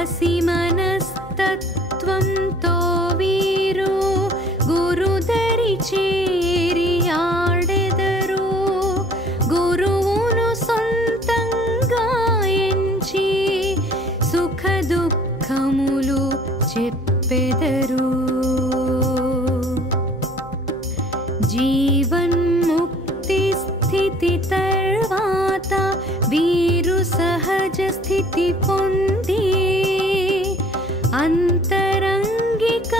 పసిమనస్తత్వంతో వీరు గురుదరి చేరి ఆడెదరు. గురువును సొంతంగా ఎంచి సుఖ దుఃఖములు చెప్పెదరు. జీవన్ముక్తి స్థితి తర్వాత వీరు సహజ స్థితి పొంది అంతరంగిక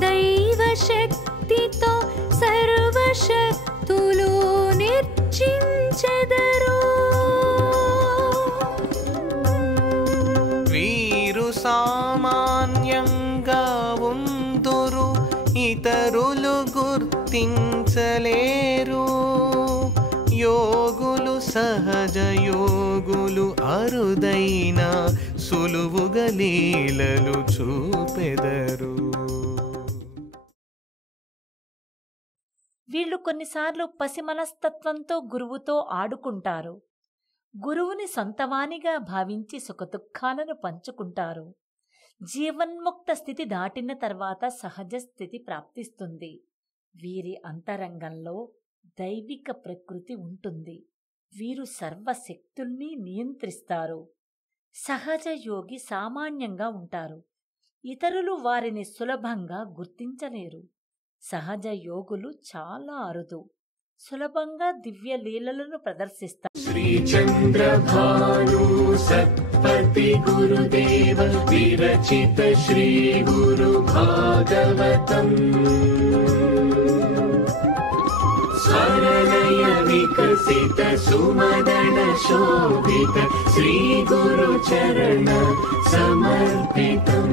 దైవ శక్తితో సర్వశక్తులు నిర్జించెదరు. వీరు సామాన్యంగా ఉందురు, ఇతరులు గుర్తించలేరు. యోగులు సహజ యోగులు అరుదైన సులువుగా లీలలు చూపెదరు. వీళ్ళు కొన్నిసార్లు పసిమనస్తత్వంతో గురువుతో ఆడుకుంటారు. గురువుని సొంతవానిగా భావించి సుఖదుఖాలను పంచుకుంటారు. జీవన్ముక్త స్థితి దాటిన తర్వాత సహజ స్థితి ప్రాప్తిస్తుంది. వీరి అంతరంగంలో దైవిక ప్రకృతి ఉంటుంది. వీరు సర్వశక్తుల్ని నియంత్రిస్తారు. సహజ యోగి సామాన్యంగా ఉంటారు. ఇతరులు వారిని సులభంగా గుర్తించలేరు. సహజ యోగులు చాలా అరుదు. సులభంగా దివ్య లీలలను ప్రదర్శిస్తారు. శ్రీ చంద్రభాను సత్పతి గురుదేవ విరచిత శ్రీ గురు భాగవతం. స్వరలయ వికసిత సుమదన శోభిత శ్రీ గురు చరణ సమర్పితం.